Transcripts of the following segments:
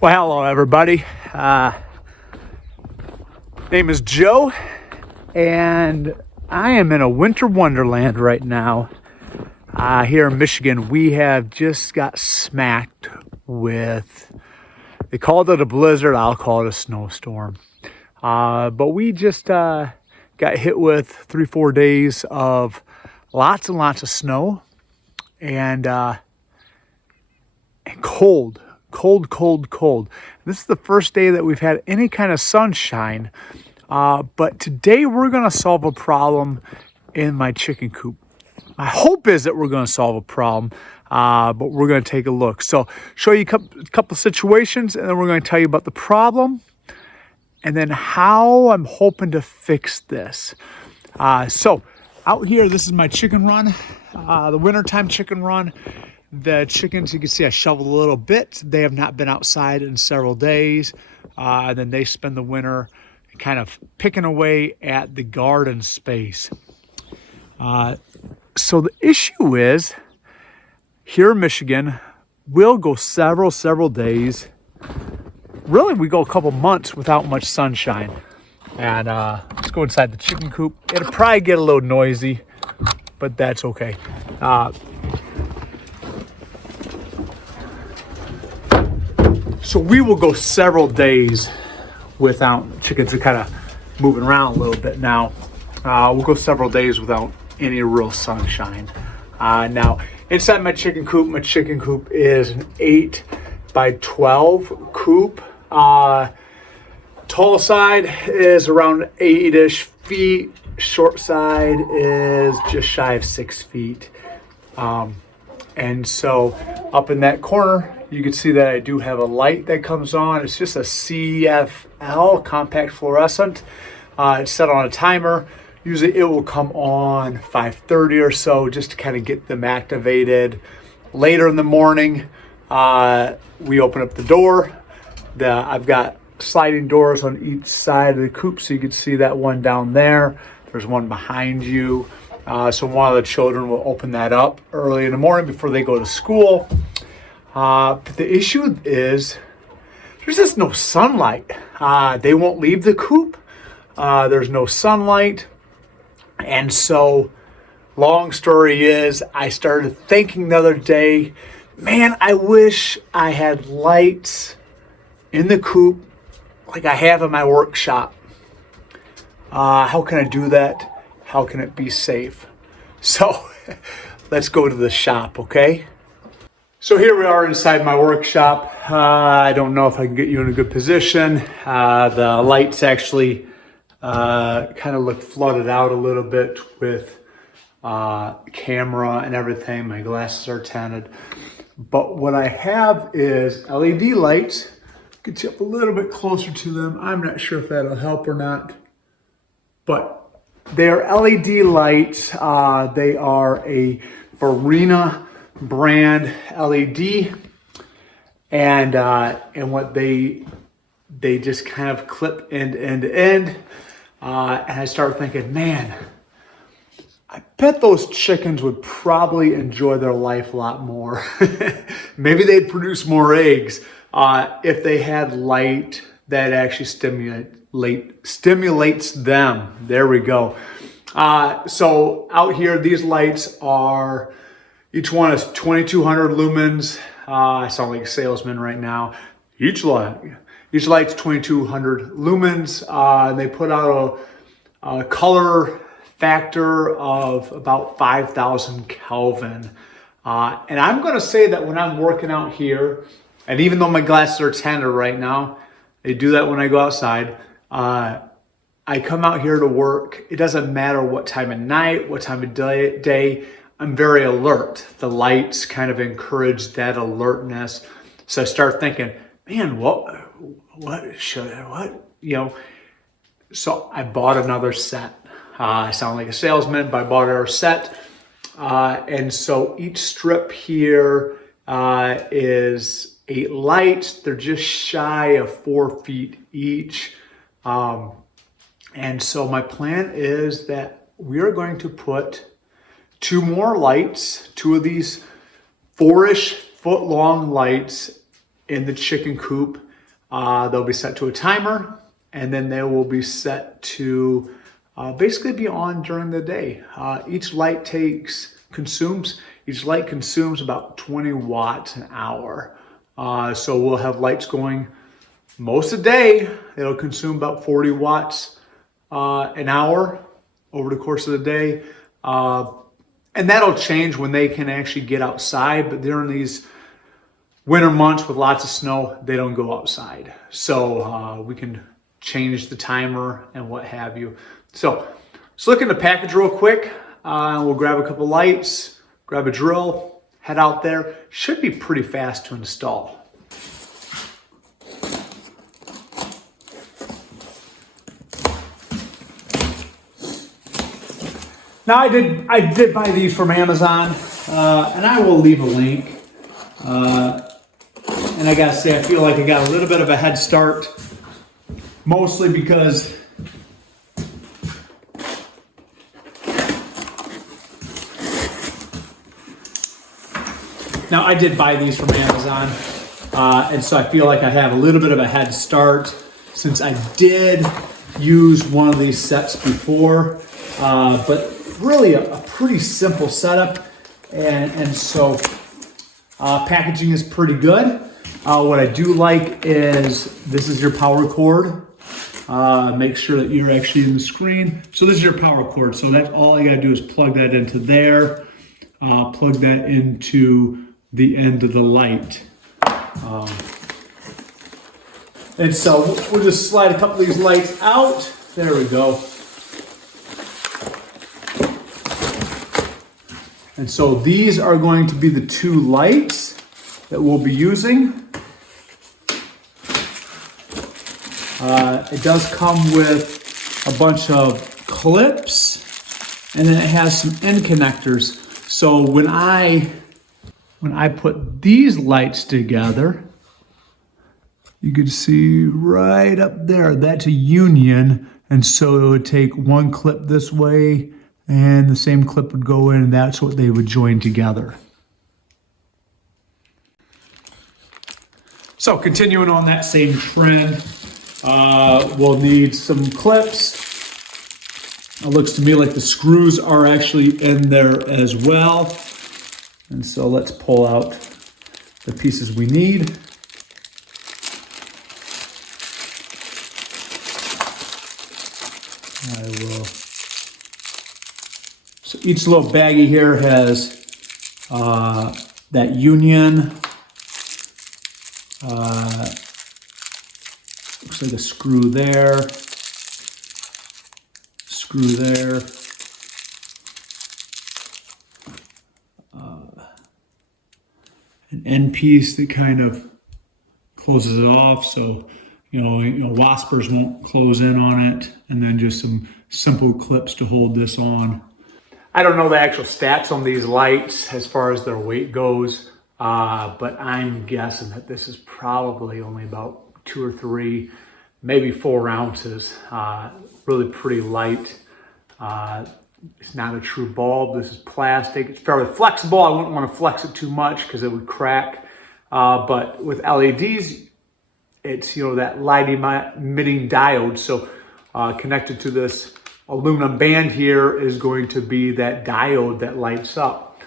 Well, hello everybody. Name is Joe, and I am in a winter wonderland right now. Here in Michigan, we have just got smacked with, they called it a blizzard, I'll call it a snowstorm. But we just got hit with 3-4 days of lots and lots of snow and cold. Cold. This is the first day that we've had any kind of sunshine. But today we're going to solve a problem in my chicken coop. My hope is that we're going to solve a problem, but we're going to take a look. So show you a couple situations, and then we're going to tell you about the problem and then how I'm hoping to fix this. So out here, this is my chicken run, the wintertime chicken run. The chickens, you can see I shoveled a little bit. They have not been outside in several days. And then they spend the winter kind of picking away at the garden space. So the issue is, here in Michigan, we'll go several days. Really, we go a couple months without much sunshine. And let's go inside the chicken coop. It'll probably get a little noisy, but that's okay. So we will go several days without, chickens are kind of moving around a little bit now. We'll go several days without any real sunshine. Now, inside my chicken coop is an 8 by 12 coop. Tall side is around 8-ish feet. Short side is just shy of 6 feet. And so up in that corner, you can see that I do have a light that comes on. It's just a CFL, compact fluorescent. It's set on a timer. Usually it will come on 5:30 or so just to kind of get them activated. Later in the morning, we open up the door. I've got sliding doors on each side of the coop, so you can see that one down there. There's one behind you. So one of the children will open that up early in the morning before they go to school. But the issue is there's just no sunlight. They won't leave the coop. There's no sunlight. And so long story is, I started thinking the other day, man, I wish I had lights in the coop like I have in my workshop. How can I do that? How can it be safe? So let's go to the shop, okay? So here we are inside my workshop. I don't know if I can get you in a good position. The lights actually kind of look flooded out a little bit with camera and everything. My glasses are tinted. But what I have is LED lights. Get you up a little bit closer to them. I'm not sure if that'll help or not. But they are LED lights. They are a Barrina brand LED, and what they just kind of clip end to end. And I started thinking, man, I bet those chickens would probably enjoy their life a lot more. Maybe they'd produce more eggs if they had light that actually stimulates them. There we go. So out here, these lights are, each one is 2,200 lumens. I sound like a salesman right now. Each light's 2,200 lumens. And they put out a color factor of about 5,000 Kelvin. And I'm going to say that when I'm working out here, and even though my glasses are tinted right now, they do that when I go outside. I come out here to work. It doesn't matter what time of night, what time of day, I'm very alert. The lights kind of encourage that alertness. So I start thinking, man, so I bought another set. I sound like a salesman, but I bought another set. And so each strip here is 8 lights. They're just shy of 4 feet each. And so my plan is that we are going to put 2 more lights, 2 of these 4-ish foot long lights in the chicken coop. They'll be set to a timer, and then they will be set to basically be on during the day. Each light consumes about 20 watts an hour. So we'll have lights going most of the day. It'll consume about 40 watts an hour over the course of the day. And that'll change when they can actually get outside, but during these winter months with lots of snow, they don't go outside. So we can change the timer and what have you. So let's look in the package real quick. We'll grab a couple lights, grab a drill, head out there. Should be pretty fast to install. Now I did buy these from Amazon, and I will leave a link. And I gotta say, I feel like I got a little bit of a head start, mostly because now I did buy these from Amazon, and so I feel like I have a little bit of a head start since I did use one of these sets before, but really a pretty simple setup, and so packaging is pretty good. What I do like is this is your power cord. Make sure that you're actually in the screen. So this is your power cord. So that's all you gotta do is plug that into there, plug that into the end of the light. And so we'll just slide a couple of these lights out. There we go. And so these are going to be the two lights that we'll be using. It does come with a bunch of clips, and then it has some end connectors. So when I put these lights together, you can see right up there, that's a union. And so it would take one clip this way, and the same clip would go in, and that's what they would join together. So continuing on that same trend, we'll need some clips. It looks to me like the screws are actually in there as well. And so let's pull out the pieces we need. I will. So each little baggie here has that union. Looks like a screw there, screw there. An end piece that kind of closes it off, so you know waspers won't close in on it, and then just some simple clips to hold this on. I don't know the actual stats on these lights as far as their weight goes, but I'm guessing that this is probably only about 2 or 3, maybe 4 ounces. Really pretty light. It's not a true bulb. This is plastic. It's fairly flexible. I wouldn't want to flex it too much because it would crack. But with LEDs, it's that light emitting diode. So connected to this aluminum band here is going to be that diode that lights up.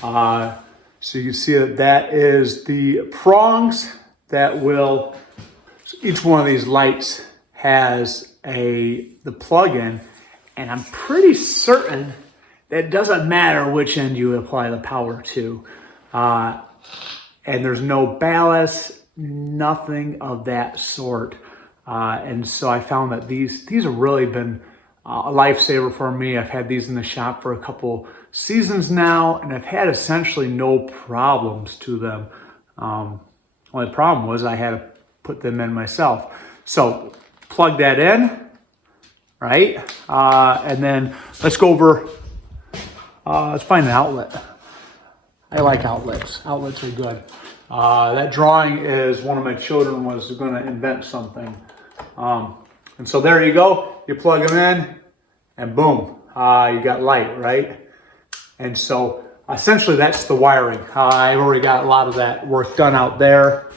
So you can see that is the prongs that will. So each one of these lights has the plug-in. And I'm pretty certain that it doesn't matter which end you apply the power to. And there's no ballast, nothing of that sort. And so I found that these have really been a lifesaver for me. I've had these in the shop for a couple seasons now, and I've had essentially no problems to them. Only problem was I had to put them in myself. So plug that in. Right? And then let's go over, let's find an outlet. I like outlets. Outlets are good. That drawing is one of my children was going to invent something. And so there you go. You plug them in and boom, you got light, right? And so essentially that's the wiring. I've already got a lot of that work done out there.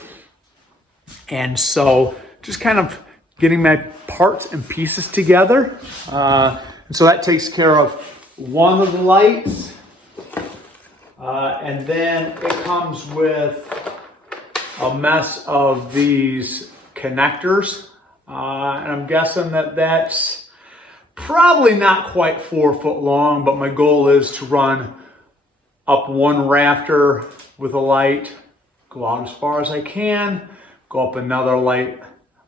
And so just kind of getting my parts and pieces together. And so that takes care of one of the lights. And then it comes with a mess of these connectors. And I'm guessing that that's probably not quite 4 foot long, but my goal is to run up one rafter with a light, go out as far as I can, go up another light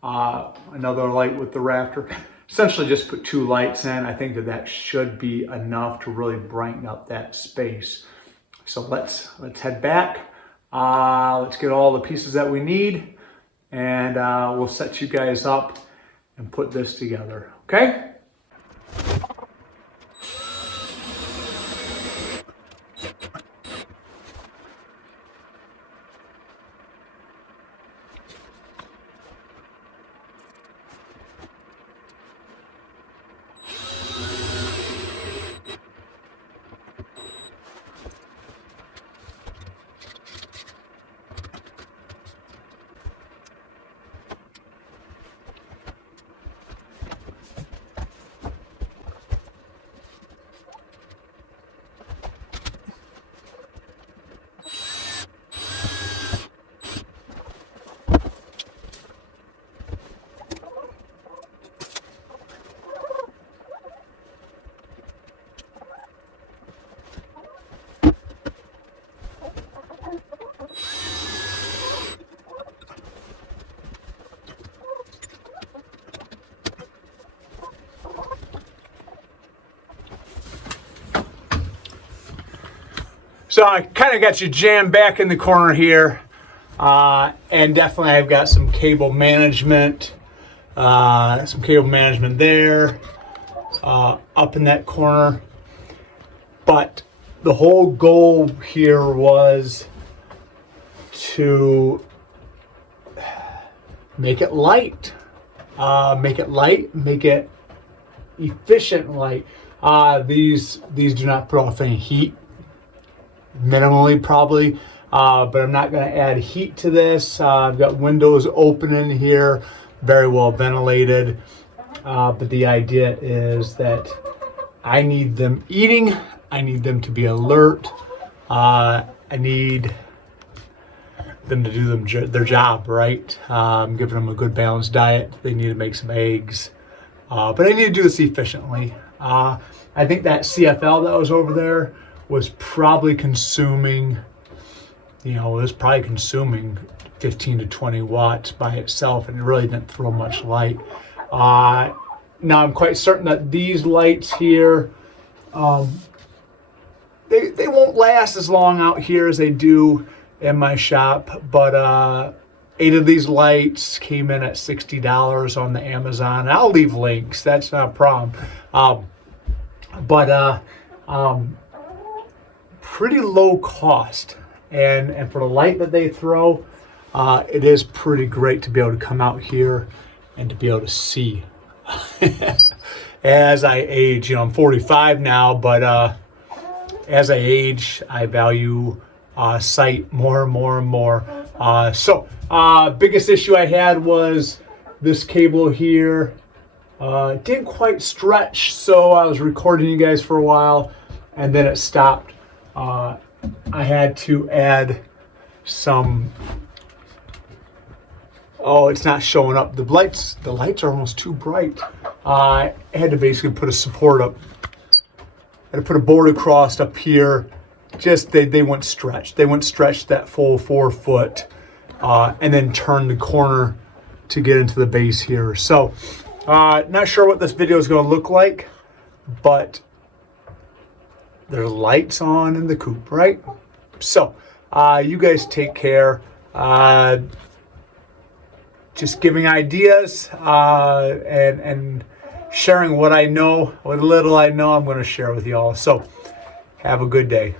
with the rafter. Essentially just put 2 lights in. I think that that should be enough to really brighten up that space. So let's head back. Let's get all the pieces that we need, and we'll set you guys up and put this together, okay? So I kind of got you jammed back in the corner here, and definitely I've got some cable management there, up in that corner. But the whole goal here was to make it light, make it efficient light. These do not put off any heat. Minimally probably, but I'm not going to add heat to this. I've got windows open in here, very well ventilated, but the idea is that I need them eating, I need them to be alert, I need them to do their job, right? I'm giving them a good balanced diet. They need to make some eggs, but I need to do this efficiently. I think that CFL that was over there was probably consuming, 15 to 20 watts by itself, and it really didn't throw much light. Now I'm quite certain that these lights here, they won't last as long out here as they do in my shop, but 8 of these lights came in at $60 on the Amazon. I'll leave links, that's not a problem. Pretty low cost, and for the light that they throw, it is pretty great to be able to come out here and to be able to see. As I age, I'm 45 now, but as I age, I value sight more and more and more. Biggest issue I had was this cable here. Didn't quite stretch, so I was recording you guys for a while, and then it stopped. I had to add some. Oh, it's not showing up. The lights are almost too bright. I had to basically put a support up. I had to put a board across up here. Just they wouldn't stretch. They wouldn't stretch that full 4 foot, and then turn the corner to get into the base here. So, not sure what this video is going to look like, but there's lights on in the coop, right? So, you guys take care. Just giving ideas and sharing what I know, what little I know, I'm going to share with y'all. So, have a good day.